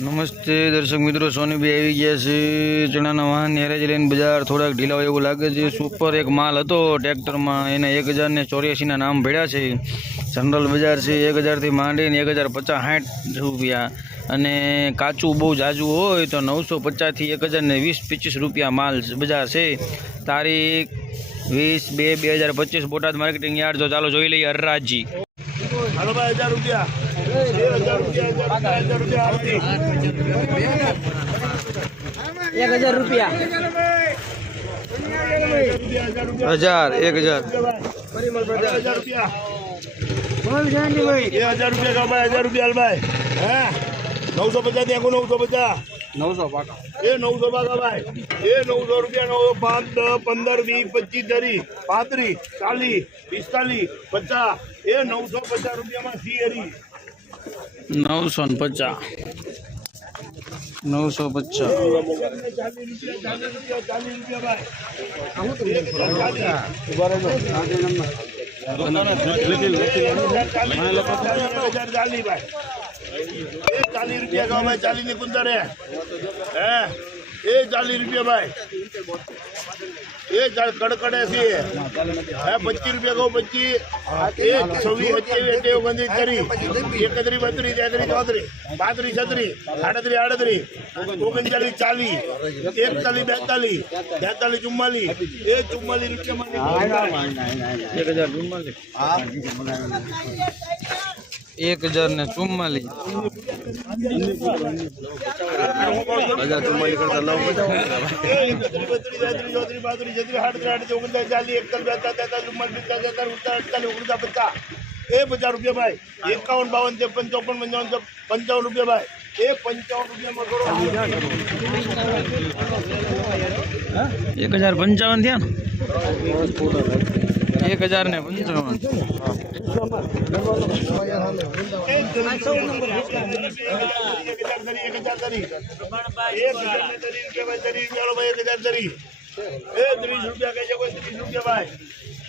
નમસ્તે દર્શક મિત્રો સોનીભાઈ આવી ગયા છે ચણાના વાહન હેરેજ લઈને બજાર. થોડાક ઢીલા હોય એવું લાગે છે. સુપર એક માલ હતો ટ્રેક્ટરમાં. એને એક હજારને ચોર્યાસીના નામ ભેળ્યા છે. જનરલ બજાર છે. એક હજારથી માંડીને એક હજાર પચાસ સાઠ રૂપિયા. અને કાચું બહુ જાજુ હોય તો નવસો પચાસથી એક હજારને વીસ પચીસ રૂપિયા માલ બજાર છે. તારીખ વીસ બે બે હજાર પચીસ બોટાદ માર્કેટિંગ યાર્ડ. તો ચાલો જોઈ લઈએ અરરાજી રૂપિયા. બે હજાર રૂપિયા હજાર રૂપિયા હજાર રૂપિયા એક હજાર રૂપિયા રૂપિયા હજાર એક હજાર હજાર રૂપિયા બે હજાર રૂપિયા કા ભાઈ હજાર રૂપિયા હાલ ભાઈ હે નવસો પચાસ ત્યાં નવસો પચાસ નવસો પાકા એ નવસો બાકા ભાઈ એ નવસો રૂપિયા નવસો પાંચ દસ પંદર વીસ પચીસ ધરી પાંત્રીસ ચાલીસ પિસ્તાલીસ પચાસ એ નવસો પચાસ રૂપિયામાં સી હરી નવસો ને પચાસ. નવસો પચાસ. ચાલીસ રૂપિયા ચાલીસની કુંદર હે? ચાલીસ રૂપિયા ભાઈ. એ કડકડે છે. હે પચીસ રૂપિયા કહું પચીસ એક છવ્વીસ અઠ્યાવીસ અઠ્યાવીસ ઓગણત્રીસ ત્રીસ એકત્રીસ બત્રીસ તેત્રીસ ચોત્રીસ પાંત્રીસ છત્રીસ આડત્રીસ આડત્રીસ ઓગણચાલીસ ચાલીસ એકતાલીસ બેતાલીસ બેતાલીસ ચુમ્માલીસ એ ચુમ્માલીસ રૂપિયામાં એક હજાર ચુમ્માલીસ. એક હજાર ને ચુમ્માલીસ હજાર ચુમ્માલીસ કરતા નવ એ પચાસ રૂપિયા ભાઈ. એકાવન બાવન ત્રેપન ચોપન પંચાવન પંચાવન રૂપિયા ભાઈ. એ પંચાવન રૂપિયામાં એક હજાર પંચાવન થયા ને? એક હજાર ને પંચાવન.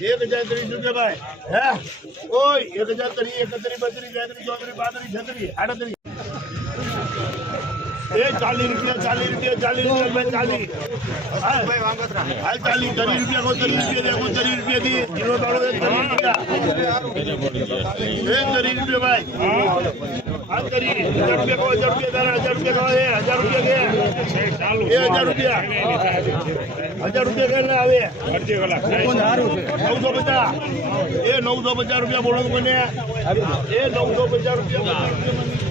એક હજાર ત્રીસ રૂપિયા ભાઈ હે? ઓય, એક હજાર ત્રીસ એકત્રીસ બત્રીસ તેત્રીસ ચોત્રીસ, પાંત્રીસ, છત્રીસ, આડત્રીસ. ચાલીસ રૂપિયા ચાલીસ રૂપિયા ચાલીસ રૂપિયા ચાલીસ. હાલ. ચાલીસ ચાલીસ રૂપિયા કો ત્રીસ રૂપિયા દી કિલો દાડો ત્રીસ રૂપિયા. ભાઈ. હાલ ત્રીસ હજાર રૂપિયા એ હજાર રૂપિયા એ હજાર રૂપિયા. હજાર રૂપિયા કે આવે. નવસો પચાસ. એ નવસો પચાસ રૂપિયા બોલો મને એ નવસો પચાસ રૂપિયા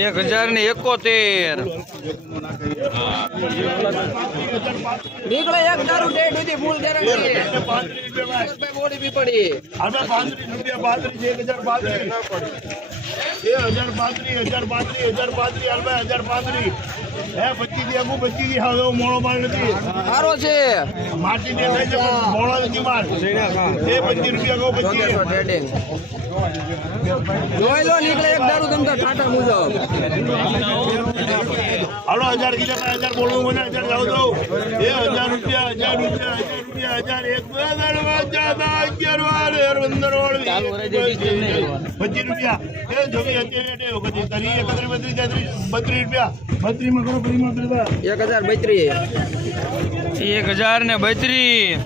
એક હજાર ને એકોતેર. નીકળે એક દારૂ ડેટ સુધી ફૂલ ગેરંટી બોડી બી પડી અમે પાંત્રીસ રૂપિયા પાંત્રીસ એક હજાર પાંત્રીસ. એ હજાર પાંત્રીસ હજાર પાંત્રીસ હજાર પાંત્રીસ હાલ હજાર પાંત્રીસ. હે પચીસથી આગું થી હવે મોડો માલ નથી. સારો છે. માટી ને થઈ છે પણ નથી માલ. એ પચીસ રૂપિયા કહો પચીસ. ટ્રેડિંગ જોઈ લો નીકળે એક દારૂ તમ તો ટાટા મુજબ હાલો હજાર કીધા હજાર બોલવું મને હજાર જાવ દઉં એ હજાર રૂપિયા હજાર રૂપિયા હજાર રૂપિયા હજાર એક અગિયાર વાળ પંદર વાર. પચીસ રૂપિયા. એ જોઈ અત્યારે વખતે તરી એકત્રીસ બત્રીસ તેત્રીસ બત્રીસ રૂપિયા. બત્રીસમાં કરો બત્રીસમાં એક હજાર બત્રીસ. એક હજાર ને બત્રીસ.